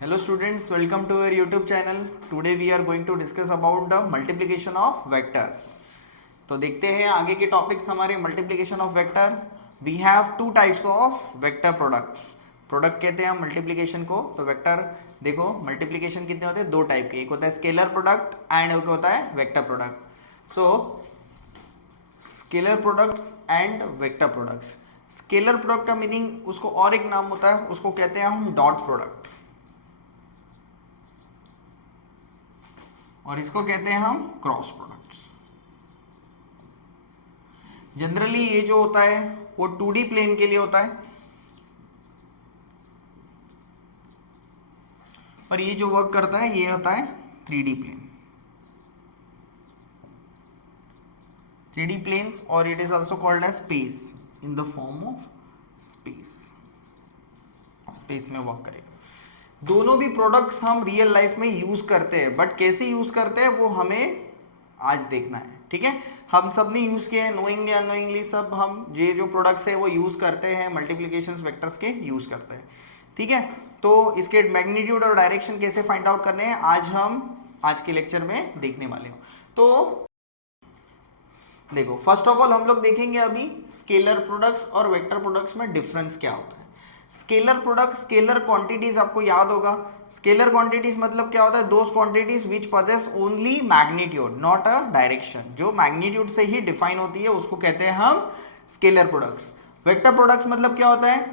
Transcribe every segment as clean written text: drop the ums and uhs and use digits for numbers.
Hello students, welcome to our YouTube channel. Today we are going to discuss about the multiplication of vectors. तो देखते हैं आगे के topics हमारे multiplication of vector. We have two types of vector products. Product कहते हैं हम multiplication को. तो वेक्टर देखो मल्टीप्लीकेशन कितने होते हैं, दो टाइप के, एक होता है स्केलर प्रोडक्ट एंड एक होता है vector product. So scalar products and vector products. Scalar product का मीनिंग, उसको और एक नाम होता है, उसको कहते हैं हम डॉट प्रोडक्ट और इसको कहते हैं हम क्रॉस प्रोडक्ट्स. जनरली ये जो होता है वो 2D प्लेन के लिए होता है और ये जो वर्क करता है ये होता है 3D प्लेन. 3D प्लेन्स और it is also called as space in the form of space. Space में वर्क करेगा. दोनों भी प्रोडक्ट्स हम रियल लाइफ में यूज करते हैं, बट कैसे यूज करते हैं वो हमें आज देखना है. ठीक है, हम सब ने यूज किए हैं, नोइंगली अननोइंगली सब हम ये जो प्रोडक्ट्स है वो यूज करते हैं, मल्टीप्लिकेशंस वेक्टर्स के यूज करते हैं. ठीक है, तो इसके मैग्नीट्यूड और डायरेक्शन कैसे फाइंड आउट करने हैं आज हम आज के लेक्चर में देखने वाले हो. तो देखो, फर्स्ट ऑफ ऑल हम लोग देखेंगे अभी स्केलर प्रोडक्ट्स और वेक्टर प्रोडक्ट्स में डिफरेंस क्या होता है. स्केलर प्रोडक्ट, स्केलर क्वांटिटीज आपको याद होगा. स्केलर क्वांटिटीज मतलब क्या होता है, those quantities which possess only magnitude not a direction. जो मैग्नीट्यूड से ही डिफाइन होती है उसको कहते हैं हम स्केलर प्रोडक्ट्स. वेक्टर प्रोडक्ट्स मतलब क्या होता है,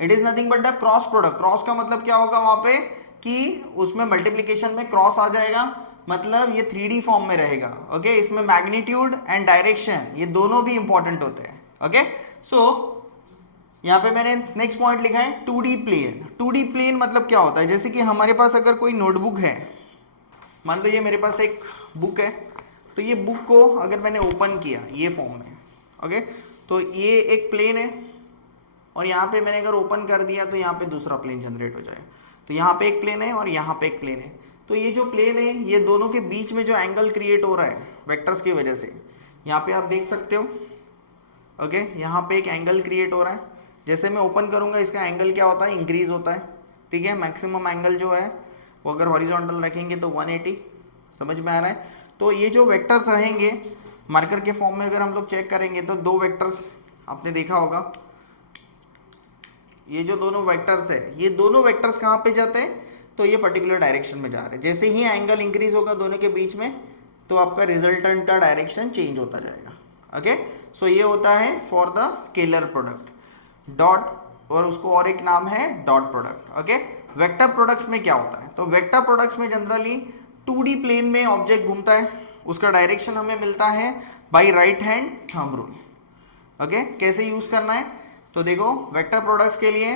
it is nothing but the cross product. Cross का मतलब क्या होगा वहां पे कि उसमें मल्टीप्लीकेशन में क्रॉस आ जाएगा, मतलब ये 3D फॉर्म में रहेगा. ओके, इसमें मैग्नीट्यूड एंड डायरेक्शन ये दोनों भी इंपॉर्टेंट होते हैं. ओके, सो यहाँ पे मैंने नेक्स्ट पॉइंट लिखा है 2D प्लेन. 2D प्लेन मतलब क्या होता है, जैसे कि हमारे पास अगर कोई नोटबुक है, मान लो ये मेरे पास एक बुक है, तो ये बुक को अगर मैंने ओपन किया ये फॉर्म में, ओके, तो ये एक प्लेन है और यहाँ पे मैंने अगर ओपन कर दिया तो यहाँ पे दूसरा प्लेन जनरेट हो जाए. तो यहाँ पे एक प्लेन है और यहाँ पे एक प्लेन है. तो ये जो प्लेन है ये दोनों के बीच में जो एंगल क्रिएट हो रहा है वेक्टर्स की वजह से, यहाँ पे आप देख सकते हो. ओके, यहाँ पे एक एंगल क्रिएट हो रहा है. जैसे मैं ओपन करूंगा इसका एंगल क्या होता है, इंक्रीज होता है. ठीक है, मैक्सिमम एंगल जो है वो अगर हॉरिजॉन्टल रखेंगे तो 180. समझ में आ रहा है. तो ये जो वेक्टर्स रहेंगे मार्कर के फॉर्म में अगर हम लोग चेक करेंगे तो दो वेक्टर्स आपने देखा होगा, ये जो दोनों वेक्टर्स है ये दोनों वेक्टर्स कहाँ पे जाते हैं, तो ये पर्टिकुलर डायरेक्शन में जा रहे हैं. जैसे ही एंगल इंक्रीज होगा दोनों के बीच में तो आपका रिजल्टेंट का डायरेक्शन चेंज होता जाएगा. ओके, सो ये होता है for the scalar product dot, और उसको और एक नाम है dot product. Okay, vector products में क्या होता है, तो वेक्टर प्रोडक्ट्स में जनरली 2D प्लेन में ऑब्जेक्ट घूमता है, उसका डायरेक्शन हमें मिलता है by right hand thumb rule. Okay, कैसे यूज करना है, तो देखो वेक्टर प्रोडक्ट्स के लिए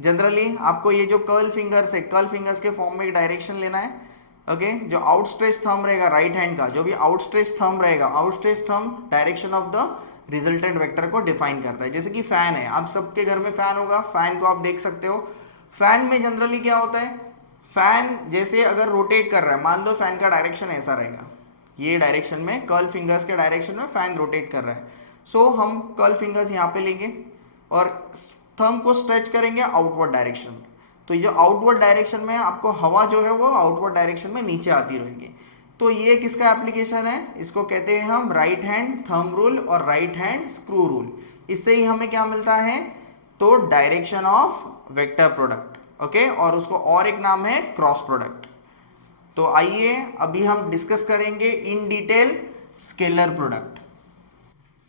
जनरली आपको ये जो कर्ल फिंगर्स है, कर्ल फिंगर्स के फॉर्म में एक डायरेक्शन लेना है. ओके, जो आउटस्ट्रेच थंब रहेगा राइट हैंड का, जो भी आउटस्ट्रेच थंब रहेगा, outstretch thumb direction of the resultant vector को डिफाइन करता है. जैसे कि फैन है, आप सबके घर में फैन होगा, फैन को आप देख सकते हो. फैन में जनरली क्या होता है, फैन जैसे अगर रोटेट कर रहा है, मान लो फैन का डायरेक्शन ऐसा रहेगा, ये डायरेक्शन में कर्ल फिंगर्स के डायरेक्शन में फैन रोटेट कर रहा है. सो हम कर्ल फिंगर्स यहाँ पे लेंगे और थंब को स्ट्रेच करेंगे आउटवर्ड डायरेक्शन. तो ये जो आउटवर्ड डायरेक्शन में आपको हवा जो है वो आउटवर्ड डायरेक्शन में नीचे आती रहेगी. तो ये किसका एप्लीकेशन है, इसको कहते हैं हम राइट हैंड थंब रूल और राइट हैंड स्क्रू रूल. इससे ही हमें क्या मिलता है, तो direction of vector product. Okay, और उसको और एक नाम है क्रॉस प्रोडक्ट. तो आइए अभी हम डिस्कस करेंगे इन डिटेल स्केलर प्रोडक्ट.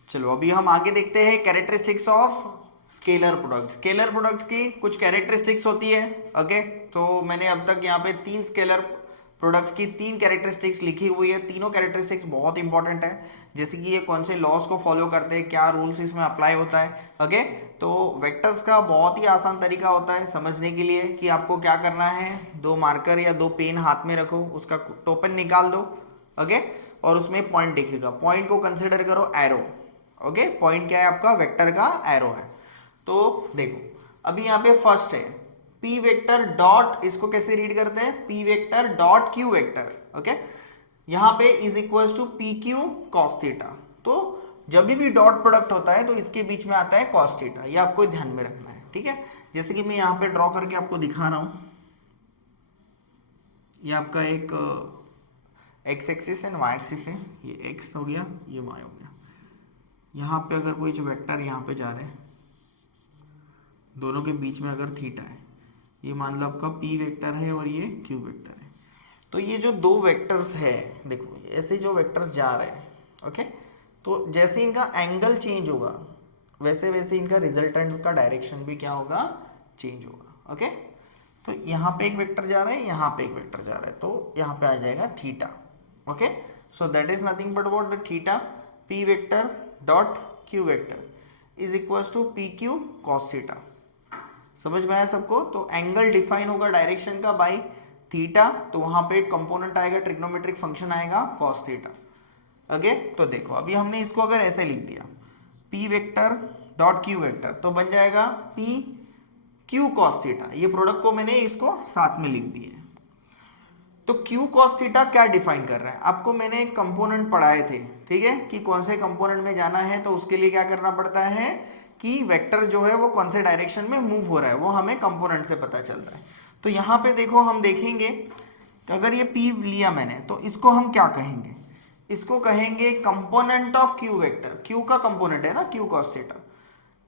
चलो अभी हम आगे देखते हैं characteristics of scalar product. Scalar products की कुछ कैरेक्टरिस्टिक्स होती है. ओके, तो मैंने अब तक यहाँ पे 3 स्केलर प्रोडक्ट्स की 3 कैरेक्टरिस्टिक्स लिखी हुई है. तीनों कैरेक्टरिस्टिक्स बहुत इंपॉर्टेंट है, जैसे कि ये कौन से लॉस को फॉलो करते हैं, क्या रूल्स इसमें अप्लाई होता है. ओके, तो वेक्टर्स का बहुत ही आसान तरीका होता है समझने के लिए कि आपको क्या करना है, 2 मार्कर या 2 पेन हाथ में रखो, उसका टोपन निकाल दो. ओके, और उसमें पॉइंट दिखेगा, पॉइंट को कंसिडर करो एरो. ओके, पॉइंट क्या है आपका, वेक्टर का एरो है. तो देखो अभी यहाँ पे फर्स्ट है पी वेक्टर डॉट, इसको कैसे रीड करते हैं, P vector dot Q vector. Okay, यहाँ पे is equal to P Q cos theta. तो जब भी डॉट प्रोडक्ट होता है तो इसके बीच में आता है कॉस थीटा, ये आपको ध्यान में रखना है. ठीक है, जैसे कि मैं यहाँ पे ड्रॉ करके आपको दिखा रहा हूँ. ये आपका एक एक्स एक्सिस है, वाई एक्सिस है, ये एक्स हो गया, ये वाई हो गया। यहाँ पे अगर कोई जो वेक्टर यहाँ पे जा रहे हैं, दोनों के बीच में अगर थीटा है, ये मान लो आपका पी वेक्टर है और ये क्यू वेक्टर है। तो ये जो दो वेक्टर्स है, देखो ऐसे जो वेक्टर्स जा रहे हैं, ओके, तो जैसे इनका एंगल चेंज होगा वैसे वैसे इनका रिजल्टेंट का डायरेक्शन भी क्या होगा, चेंज होगा। ओके, तो यहाँ पे एक वेक्टर जा रहा है, यहाँ पे एक वेक्टर जा रहा है, तो यहाँ पे आ जाएगा theta. Okay, so that is nothing but what, the theta P vector dot Q vector is equals to P Q cos theta. समझ में आया सबको? तो एंगल डिफाइन होगा डायरेक्शन का बाय थीटा, तो वहां पे एक कंपोनेंट आएगा, ट्रिग्नोमेट्रिक फंक्शन आएगा कॉस थीटा। ओके, तो देखो अभी हमने इसको अगर ऐसे लिख दिया P vector dot Q vector, तो बन जाएगा पी क्यू कॉस थीटा। ये प्रोडक्ट को मैंने इसको साथ में लिख दिए। तो क्यू कॉस थीटा क्या डिफाइन कर रहा है, आपको मैंने एक कंपोनेंट पढ़ाए थे, ठीक है, कि कौन से कंपोनेंट में जाना है, तो उसके लिए क्या करना पड़ता है कि वेक्टर जो है वो कौन से डायरेक्शन में मूव हो रहा है वो हमें कंपोनेंट से पता चलता है। तो यहाँ पे देखो हम देखेंगे कि अगर ये P लिया मैंने, तो इसको हम क्या कहेंगे, इसको कहेंगे component of Q vector. Q का कंपोनेंट है ना Q cos theta,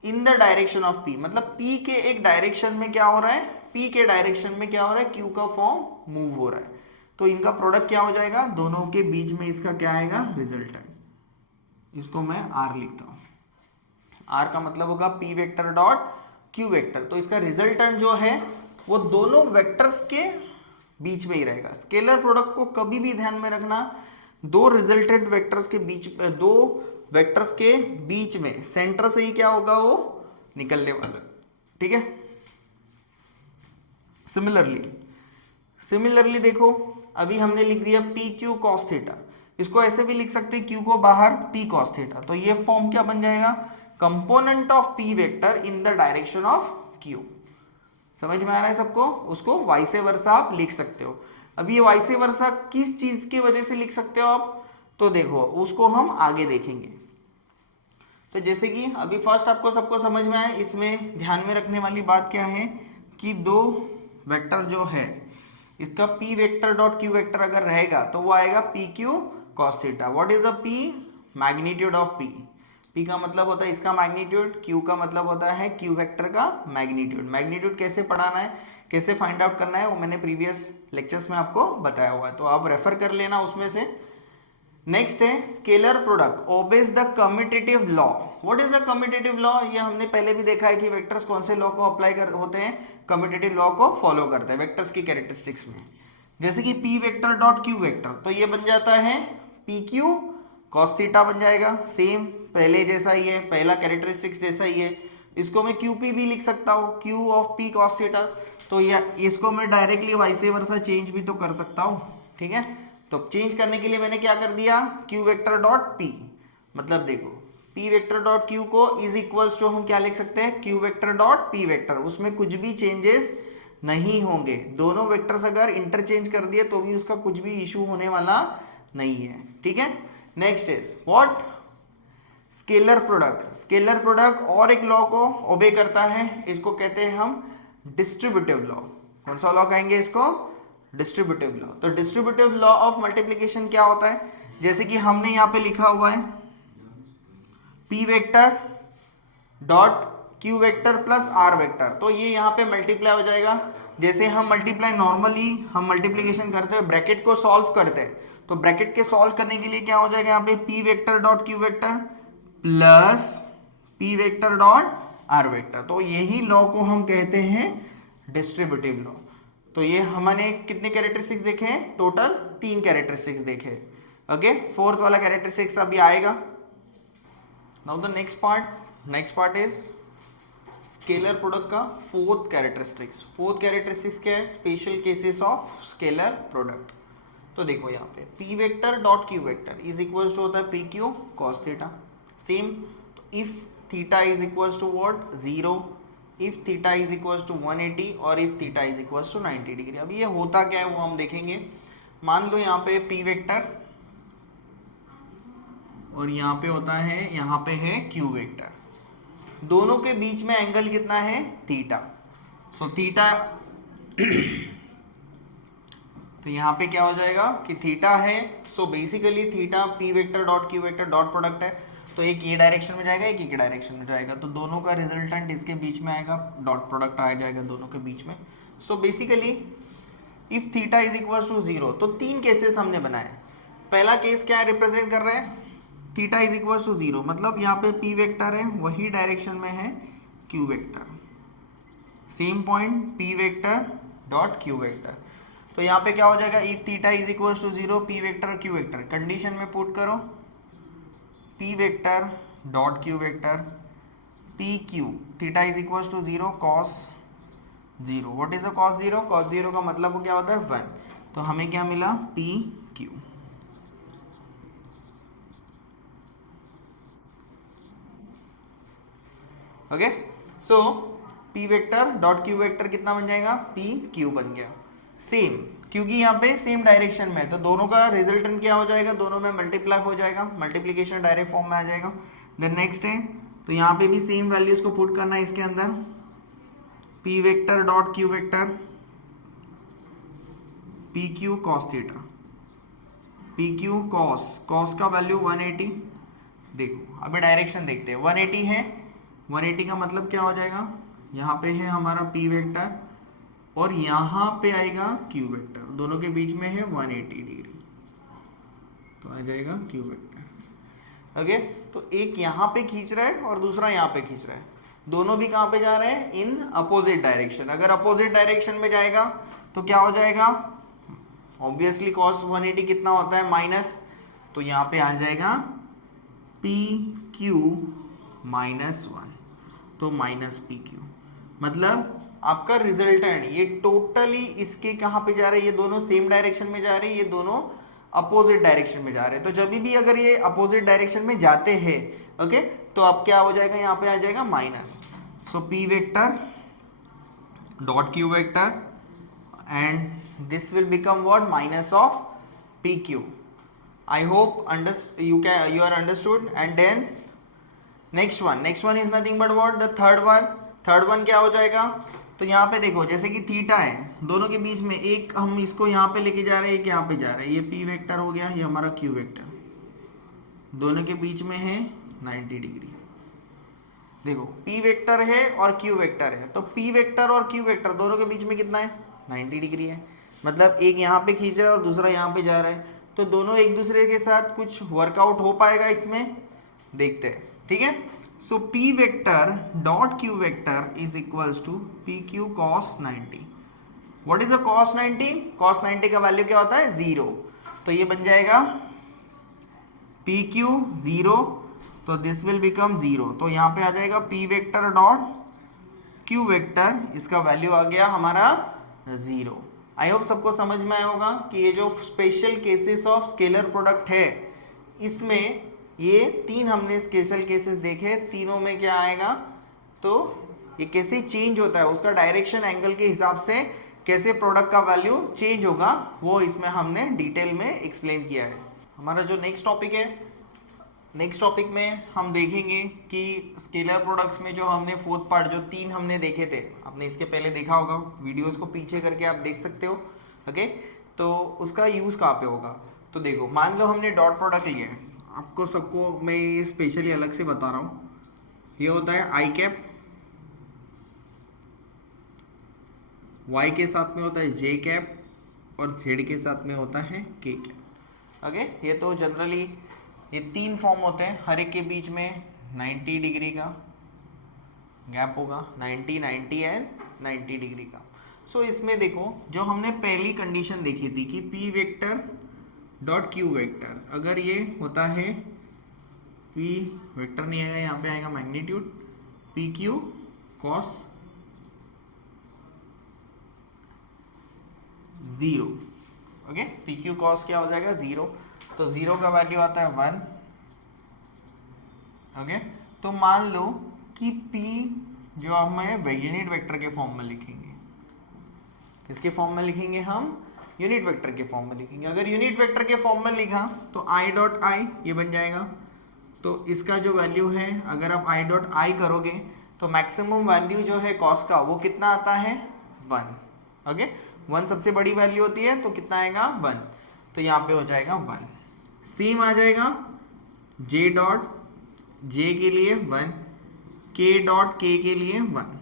in the direction of P, मतलब P के एक डायरेक्शन में क्या हो रहा है, P के डायरेक्शन में क्या हो रहा है, Q का फॉर्म मूव हो रहा है। तो इनका प्रोडक्ट क्या हो जाएगा, दोनों के बीच में इसका क्या आएगा, रिजल्टेंट। इसको मैं R लिखता हूं, R का मतलब होगा P vector dot Q vector. तो इसका रिजल्टेंट जो है वो दोनों वेक्टर्स के बीच में ही रहेगा। स्केलर प्रोडक्ट को कभी भी ध्यान में रखना, दो रिजल्टेंट वेक्टर्स के बीच, दो वेक्टर्स के बीच में सेंटर से ही क्या होगा, वो निकलने वाला, ठीक है। सिमिलरली देखो अभी हमने लिख दिया पी क्यू कॉस थीटा, इसको ऐसे भी लिख सकते हैं क्यू को बाहर पी कॉस थीटा। तो ये फॉर्म क्या बन जाएगा, component of P vector in the direction of Q. समझ में आ रहा है सबको? उसको वाइसे वर्सा आप लिख सकते हो। अब ये वाइसे वर्सा किस चीज की वजह से लिख सकते हो आप, तो देखो उसको हम आगे देखेंगे। तो जैसे कि अभी फर्स्ट आपको सबको समझ में आया, इसमें ध्यान में रखने वाली बात क्या है कि दो वेक्टर जो है इसका p vector dot q vector अगर रहेगा तो वो आएगा p q cos theta. What is the p, magnitude of p। p का मतलब होता है इसका मैग्नीट्यूड, q का मतलब होता है q वेक्टर का मैग्नीट्यूड। मैग्नीट्यूड कैसे पढ़ाना है, कैसे फाइंड आउट करना है, वो मैंने प्रीवियस लेक्चर्स में आपको बताया हुआ है, तो आप रेफर कर लेना उसमें से। नेक्स्ट है scalar product obeys the commutative law. What is the commutative law, ये हमने पहले भी देखा है कि वेक्टर्स कौन से लॉ को अप्लाई कर होते हैं, कम्यूटेटिव लॉ को फॉलो करते हैं वेक्टर्स की कैरेक्टरिस्टिक्स में। जैसे कि p vector dot q vector, तो ये बन जाता है p q cos थीटा बन जाएगा, सेम पहले जैसा ही है, पहला कैरेक्टरिस्टिक्स जैसा ही है। इसको मैं qp भी लिख सकता हूँ, q of p cos theta. तो इसको मैं डायरेक्टली वाइसे वर्सा चेंज भी तो कर सकता हूँ, ठीक है। तो चेंज करने के लिए मैंने क्या कर दिया, q वेक्टर डॉट p, मतलब देखो p वेक्टर डॉट q को इज इक्वल्स टू हम क्या लिख सकते हैं, q vector dot p vector. उसमें कुछ भी चेंजेस नहीं होंगे, दोनों वेक्टर्स अगर इंटरचेंज कर दिए तो भी उसका कुछ भी इशू होने वाला नहीं है, ठीक है। Next is what, scalar product. Scalar product और एक लॉ को ओबे करता है, इसको कहते हैं हम डिस्ट्रीब्यूटिव लॉ। कौन सा लॉ कहेंगे इसको, डिस्ट्रीब्यूटिव लॉ। तो डिस्ट्रीब्यूटिव लॉ ऑफ मल्टीप्लिकेशन क्या होता है, जैसे कि हमने यहाँ पे लिखा हुआ है p vector dot q vector plus r vector, तो ये यहाँ पे मल्टीप्लाई हो जाएगा। जैसे हम मल्टीप्लाई नॉर्मली हम मल्टीप्लिकेशन करते हैं, ब्रैकेट को सॉल्व करते हैं, तो ब्रैकेट के सॉल्व करने के लिए क्या हो जाएगा, यहाँ पे p vector dot q vector plus p vector dot r vector. तो यही लॉ को हम कहते हैं डिस्ट्रीब्यूटिव लॉ। तो ये हमने कितने कैरेक्टरिस्टिक्स देखे हैं, टोटल 3 कैरेक्टरिस्टिक्स देखे। ओके, फोर्थ वाला कैरेक्टरिस्टिक्स अभी आएगा। Now the next part is scalar product का फोर्थ कैरेक्टरिस्टिक्स। फोर्थ कैरेक्टरिस्टिक्स क्या है, special cases of scalar product. तो देखो यहाँ पे p vector dot q vector is equals to होता है p q cos theta, same. तो if theta is equals to what, 0, if theta is equals to 180 और if theta is equals to 90 degree. अब ये होता क्या है वो हम देखेंगे। मान लो यहाँ पे p वेक्टर और यहाँ पे होता है, यहाँ पे है q वेक्टर, दोनों के बीच में एंगल कितना है, थीटा। सो थीटा तो यहाँ पे क्या हो जाएगा कि थीटा है, so basically theta P vector dot Q vector dot product है, तो एक ये डायरेक्शन में जाएगा, एक ये डायरेक्शन में जाएगा, तो दोनों का रिजल्टेंट इसके बीच में आएगा, डॉट प्रोडक्ट आ जाएगा दोनों के बीच में। So basically if theta is equal to 0, तो तीन केसेस हमने बनाए। पहला केस क्या रिप्रेजेंट कर रहे हैं, थीटा इज इक्वल टू 0, मतलब यहाँ पे पी वेक्टर है, वही डायरेक्शन में है Q vector, same point P vector dot Q vector. तो यहाँ पे क्या हो जाएगा, if theta is equal to 0 P vector Q vector, condition में पुट करो P vector dot Q vector P Q, theta is equal to 0 cos 0। What is a cos 0? Cos 0 का मतलब क्या होता है 1, तो हमें क्या मिला p q. Okay, so p vector dot Q vector कितना बन जाएगा, पी क्यू बन गया। सेम, क्योंकि यहाँ पे सेम डायरेक्शन में है तो दोनों का रिजल्टेंट क्या हो जाएगा, दोनों में मल्टीप्लाई हो जाएगा, मल्टीप्लीकेशन डायरेक्ट फॉर्म में आ जाएगा। देन नेक्स्ट है, तो यहाँ पे भी सेम वैल्यूज को पुट करना है इसके अंदर, P vector dot Q vector P Q cos theta, P Q cos का वैल्यू 180। देखो अभी डायरेक्शन देखते हैं, 180 है, 180 का मतलब क्या हो जाएगा, यहाँ पे है हमारा पी वेक्टर और यहाँ पे आएगा क्यू वेक्टर, दोनों के बीच में है 180 डिग्री, तो आ जाएगा क्यू वेक्टर। ओके, तो एक यहाँ पे खींच रहा है और दूसरा यहाँ पे खींच रहा है, दोनों भी कहाँ पे जा रहे हैं, इन अपोजिट डायरेक्शन। अगर अपोजिट डायरेक्शन में जाएगा तो क्या हो जाएगा, ऑब्वियसली कॉस 180 कितना होता है, माइनस, तो यहाँ पे आ जाएगा पी क्यू माइनस 1, तो माइनस पी क्यू, मतलब आपका रिजल्टेंट ये टोटली इसके कहाँ पे जा रहे हैं, ये दोनों सेम डायरेक्शन में जा रहे हैं, ये दोनों अपोजिट डायरेक्शन में जा रहे हैं। तो जब भी अगर ये अपोजिट डायरेक्शन में जाते हैं, ओके, तो अब क्या हो जाएगा, यहाँ पे आ जाएगा minus. So p vector dot Q vector and this will become what, minus of P Q. I hope you are understood. And then next one is nothing but what, the third one क्या हो जाएगा, तो यहाँ पे देखो जैसे कि theta है, दोनों के बीच में एक हम इसको यहाँ पे लेके जा रहे हैं, एक यहाँ पे जा रहा है, ये पी वेक्टर हो गया, ये हमारा क्यू वेक्टर, दोनों के बीच में है 90 डिग्री। देखो पी वेक्टर है और क्यू वेक्टर है, तो पी वेक्टर और क्यू वेक्टर दोनों के बीच में कितना है, 90 डिग्री है, मतलब एक यहाँ पे खींच रहा है और दूसरा यहाँ पे जा रहा है, तो दोनों एक दूसरे के साथ कुछ वर्कआउट हो पाएगा इसमें, देखते हैं, ठीक है। So p vector dot Q vector is equals to P Q cos 90। What is the cos 90? Cos 90 का वैल्यू क्या होता है, 0, तो ये बन जाएगा पी क्यू 0, तो दिस विल बिकम 0, तो यहाँ पे आ जाएगा P vector dot Q vector, इसका वैल्यू आ गया हमारा 0। आई होप सबको समझ में आया होगा कि ये जो special cases of scalar product है, इसमें ये तीन हमने स्पेशल केसेस देखे, तीनों में क्या आएगा, तो ये कैसे चेंज होता है, उसका डायरेक्शन एंगल के हिसाब से कैसे प्रोडक्ट का वैल्यू चेंज होगा, वो इसमें हमने डिटेल में एक्सप्लेन किया है। हमारा जो नेक्स्ट टॉपिक है, नेक्स्ट टॉपिक में हम देखेंगे कि स्केलर प्रोडक्ट्स में जो हमने फोर्थ पार्ट जो तीन हमने देखे थे, आपने इसके पहले देखा होगा, वीडियोस को पीछे करके आप देख सकते हो, ओके, तो उसका यूज़ कहाँ पे होगा। तो देखो मान लो हमने डॉट प्रोडक्ट लिया है, आपको सबको मैं ये स्पेशली अलग से बता रहा हूँ, ये होता है आई कैप, वाई के साथ में होता है जे कैप और जेड के साथ में होता है के कैप। ओके, ये तो जनरली ये तीन फॉर्म होते हैं, हर एक के बीच में 90 डिग्री का गैप होगा, 90 90 एंड 90 डिग्री का। सो इसमें देखो जो हमने पहली कंडीशन देखी थी कि P vector dot Q vector, अगर ये होता है पी वेक्टर नहीं आएगा, यहाँ पे आएगा magnitude P Q cos 0, okay, P Q cos क्या हो जाएगा 0, तो 0 का वैल्यू आता है 1, ओके। तो मान लो कि P जो हमें यूनिट वेक्टर के फॉर्म में लिखेंगे, किसके फॉर्म में लिखेंगे हम, यूनिट वेक्टर के फॉर्म में लिखेंगे। अगर यूनिट वेक्टर के फॉर्म में लिखा तो I डॉट आई ये बन जाएगा, तो इसका जो वैल्यू है अगर आप I डॉट आई करोगे तो मैक्सिमम वैल्यू जो है कॉस का वो कितना आता है 1, ओके, 1 सबसे बड़ी वैल्यू होती है, तो कितना आएगा 1, तो यहाँ पे हो जाएगा 1। सेम आ जाएगा जे डॉट जे के लिए 1, के डॉट के लिए 1।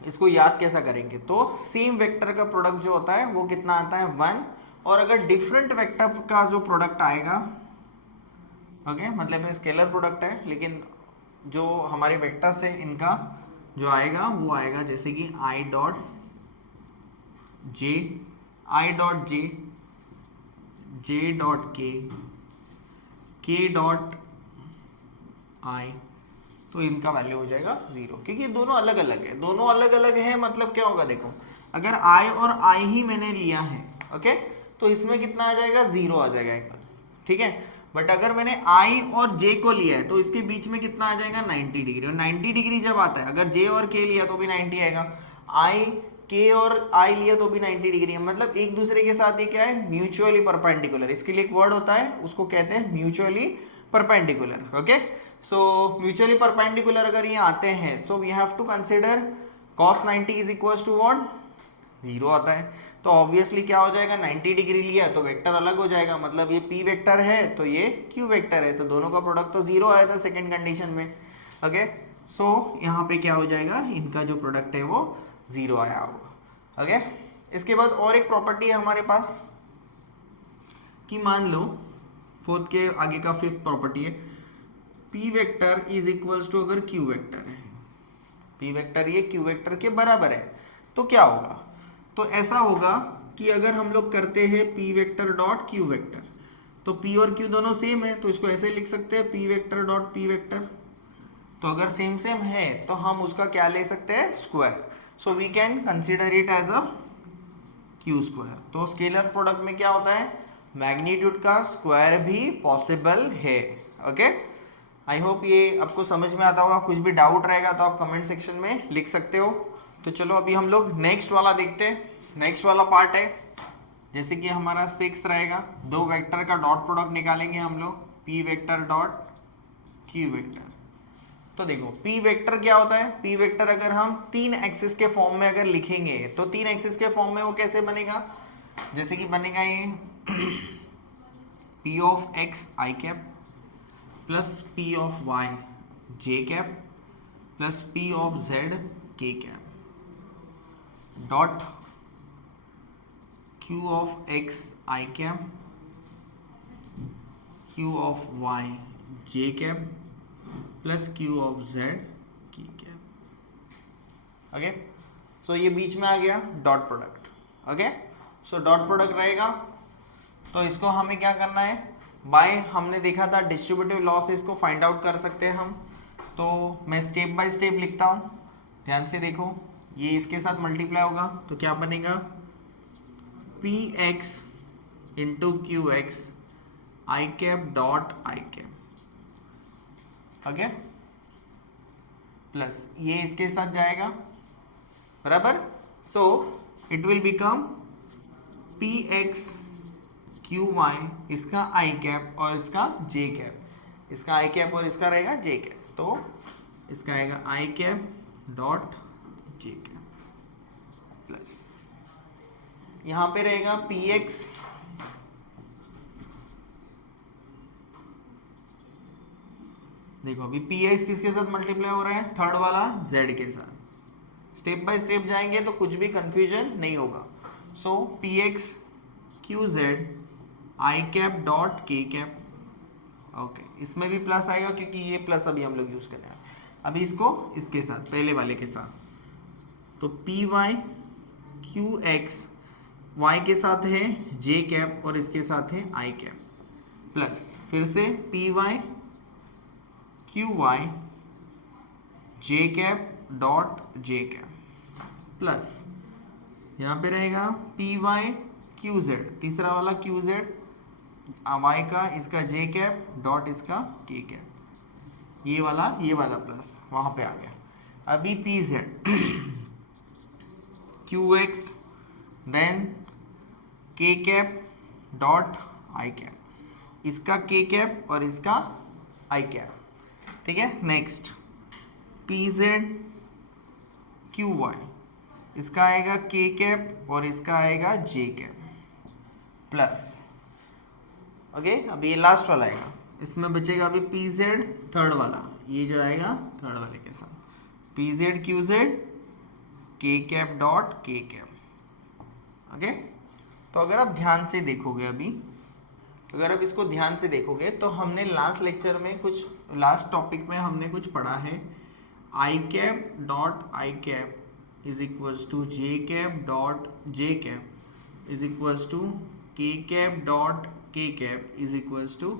इसको याद कैसा करेंगे, तो सेम वेक्टर का प्रोडक्ट जो होता है वो कितना आता है 1, और अगर डिफरेंट वेक्टर का जो प्रोडक्ट आएगा, ओके, मतलब ये स्केलर प्रोडक्ट है, लेकिन जो हमारे वेक्टर्स है इनका जो आएगा वो आएगा जैसे कि I dot J, I dot J, J dot के डॉट आई, तो इनका वैल्यू हो जाएगा 0, क्योंकि दोनों अलग अलग है। दोनों अलग अलग है मतलब क्या होगा, देखो अगर आई और आई ही मैंने लिया है, ओके, तो इसमें कितना आ जाएगा 0 आ जाएगा एंगल, ठीक है। बट अगर मैंने आई और जे को लिया है तो इसके बीच में कितना आ जाएगा 90 डिग्री, और 90 डिग्री जब आता है, अगर जे और के लिया तो भी 90 आएगा, आई के और आई लिया तो भी 90 डिग्री है, मतलब एक दूसरे के साथ ये क्या है, म्यूचुअली परपेंडिकुलर। इसके लिए एक वर्ड होता है, उसको कहते हैं mutually perpendicular, okay. So mutually perpendicular अगर ये आते हैं, so we have to consider cos 90 is equal to what, 0 आता है। तो ऑब्वियसली क्या हो जाएगा, 90 डिग्री लिया तो वेक्टर अलग हो जाएगा, मतलब ये p वेक्टर है तो ये q वेक्टर है, तो दोनों का प्रोडक्ट तो 0 आया था सेकंड कंडीशन में, ओके। सो यहाँ पे क्या हो जाएगा, इनका जो प्रोडक्ट है वो 0 आया होगा, ओके। इसके बाद और एक प्रॉपर्टी है हमारे पास कि मान लो फोर्थ के आगे का फिफ्थ प्रॉपर्टी है, p vector is equals to, अगर q वेक्टर है, p वेक्टर ये q वेक्टर के बराबर है, तो क्या होगा, तो ऐसा होगा कि अगर हम लोग करते हैं p vector dot q vector, तो p और q दोनों सेम है, तो इसको ऐसे लिख सकते हैं p vector dot p vector. तो अगर सेम सेम है तो हम उसका क्या ले सकते हैं, square, so we can consider it as a q square. तो स्केलर प्रोडक्ट में क्या होता है, मैग्नीट्यूड का स्क्वायर भी पॉसिबल है, ओके। आई होप ये आपको समझ में आता होगा। कुछ भी डाउट रहेगा तो आप कमेंट सेक्शन में लिख सकते हो। तो चलो अभी हम लोग नेक्स्ट वाला देखते हैं। नेक्स्ट वाला पार्ट है, जैसे कि हमारा 6 रहेगा, दो वेक्टर का डॉट प्रोडक्ट निकालेंगे हम लोग, p vector dot q vector. तो देखो p वेक्टर क्या होता है, p वेक्टर अगर हम 3 एक्सिस के फॉर्म में अगर लिखेंगे तो 3 एक्सिस के फॉर्म में वो कैसे बनेगा, जैसे कि बनेगा ये p of x i cap plus p of y j cap plus p of z k cap dot q of x i cap q of y j cap plus q of z k cap, okay. So ये बीच में आ गया dot product, okay. So dot product रहेगा, तो इसको हमें क्या करना है, बाय हमने देखा था डिस्ट्रीब्यूटिव लॉ से इसको फाइंड आउट कर सकते हैं हम। तो मैं स्टेप बाय स्टेप लिखता हूँ, ध्यान से देखो। ये इसके साथ मल्टीप्लाई होगा तो क्या बनेगा, P X into Q X I cap dot I cap, okay, plus ये इसके साथ जाएगा, बराबर। So it will become P x Q Y, इसका आई कैप और इसका जे कैप, इसका आई कैप और इसका रहेगा जे कैप, तो इसका आएगा i cap dot j cap plus यहां पे रहेगा पी एक्स, देखो अभी पी एक्स किसके साथ मल्टीप्लाई हो रहा है, थर्ड वाला जेड के साथ। स्टेप बाय स्टेप जाएंगे तो कुछ भी कंफ्यूजन नहीं होगा। So p x q z i cap dot k cap, okay. इसमें भी प्लस आएगा क्योंकि ये प्लस अभी हम लोग यूज कर रहे हैं। अभी इसको इसके साथ, पहले वाले के साथ, तो P Y Q X, Y के साथ है जे कैप और इसके साथ है आई कैप, प्लस फिर से p Y Q y j cap dot j cap, plus यहाँ पे रहेगा पी वाई क्यू जेड, तीसरा वाला क्यू जेड वाई का, इसका जे कैप डॉट इसका के कैप, ये वाला प्लस वहाँ पे आ गया। अभी P Z Q X then K cap dot आई कैप, इसका के कैप और इसका आई कैप, ठीक है। Next P Z Q Y, इसका आएगा के कैप और इसका आएगा जे कैप प्लस, ओके। अब ये लास्ट वाला आएगा, इसमें बचेगा अभी पी जेड थर्ड वाला, ये जो आएगा थर्ड वाले के साथ पी जेड क्यू जेड के cap dot k cap, okay. तो अगर आप ध्यान से देखोगे अभी, अगर आप इसको ध्यान से देखोगे तो हमने लास्ट लेक्चर में कुछ, लास्ट टॉपिक में हमने कुछ पढ़ा है, i cap dot I cap is equals to j cap dot j cap is equals to k cap dot k cap is equals to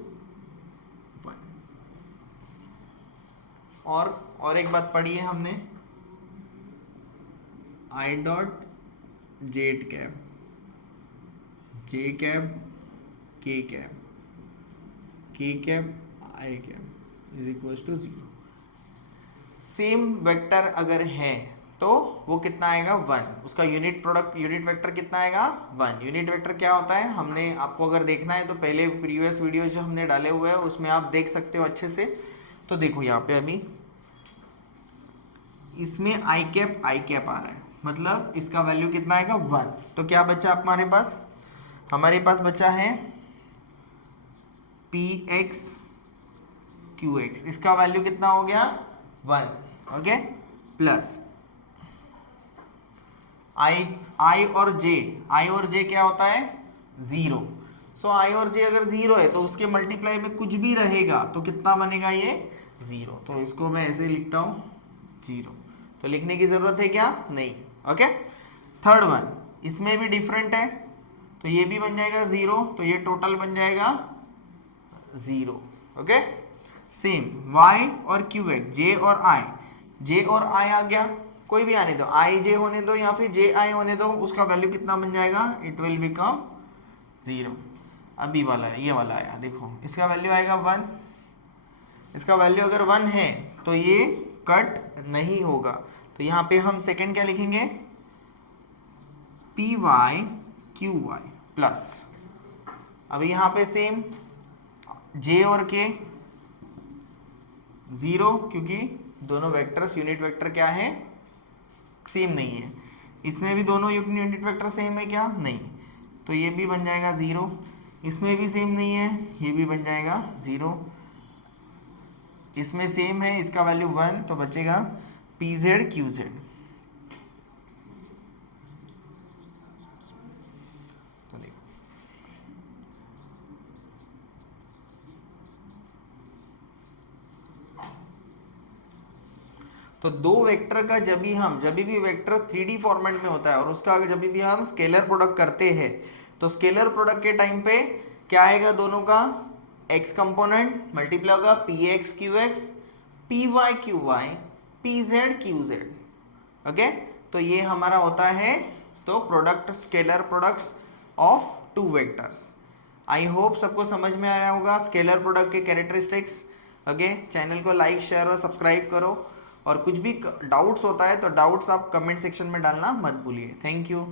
1। और एक बात पढ़ी है हमने, i dot z cap j cap k cap i cap is equals to 0। Same vector अगर है तो वो कितना आएगा 1, उसका यूनिट प्रोडक्ट, यूनिट वेक्टर कितना आएगा 1। यूनिट वेक्टर क्या होता है, हमने आपको अगर देखना है तो पहले प्रीवियस वीडियो जो हमने डाले हुए हैं उसमें आप देख सकते हो अच्छे से। तो देखो यहाँ पे अभी इसमें आई कैप आ रहा है, मतलब इसका वैल्यू कितना आएगा 1। तो क्या बचा हमारे पास, हमारे पास बचा है पी एक्स क्यू एक्स, इसका वैल्यू कितना हो गया 1, ओके, प्लस आई और जे क्या होता है 0। सो आई और जे अगर 0 है तो उसके मल्टीप्लाई में कुछ भी रहेगा तो कितना बनेगा ये 0। तो इसको मैं ऐसे लिखता हूँ 0, तो लिखने की जरूरत है क्या, नहीं, ओके। थर्ड वन, इसमें भी डिफरेंट है तो ये भी बन जाएगा 0, तो ये टोटल बन जाएगा 0, ओके। सेम y और क्यू एक्स, जे और i आ गया, कोई भी आने दो, आई जे होने दो या फिर जे आई होने दो, उसका वैल्यू कितना बन जाएगा, इट विल बिकम 0। अभी वाला है, ये वाला आया, देखो इसका वैल्यू आएगा 1, इसका वैल्यू अगर 1 है तो ये कट नहीं होगा। तो यहाँ पे हम सेकंड क्या लिखेंगे, P Y Q Y plus, अभी यहाँ पे सेम जे और के 0, क्योंकि दोनों वेक्टर्स यूनिट वेक्टर क्या है, सेम नहीं है। इसमें भी दोनों यूनिट वेक्टर सेम है क्या, नहीं, तो ये भी बन जाएगा 0, इसमें भी सेम नहीं है, ये भी बन जाएगा 0, इसमें सेम है, इसका वैल्यू 1, तो बचेगा पी जेड क्यू जेड। तो देखो तो दो वेक्टर का जब भी वेक्टर 3D फॉर्मेट में होता है और उसका जब भी हम स्केलर प्रोडक्ट करते हैं तो स्केलर प्रोडक्ट के टाइम पे क्या आएगा, दोनों का x कंपोनेंट मल्टीप्लाई होगा P x Q X, P Y Q Y, P Z Q Z, okay. तो ये हमारा होता है तो product, scalar products of two vectors. I hope सबको समझ में आया होगा स्केलर प्रोडक्ट के कैरेक्टरिस्टिक्स, ओके। चैनल को लाइक शेयर और सब्सक्राइब करो, और कुछ भी डाउट्स होता है तो डाउट्स आप कमेंट सेक्शन में डालना मत भूलिए। Thank you.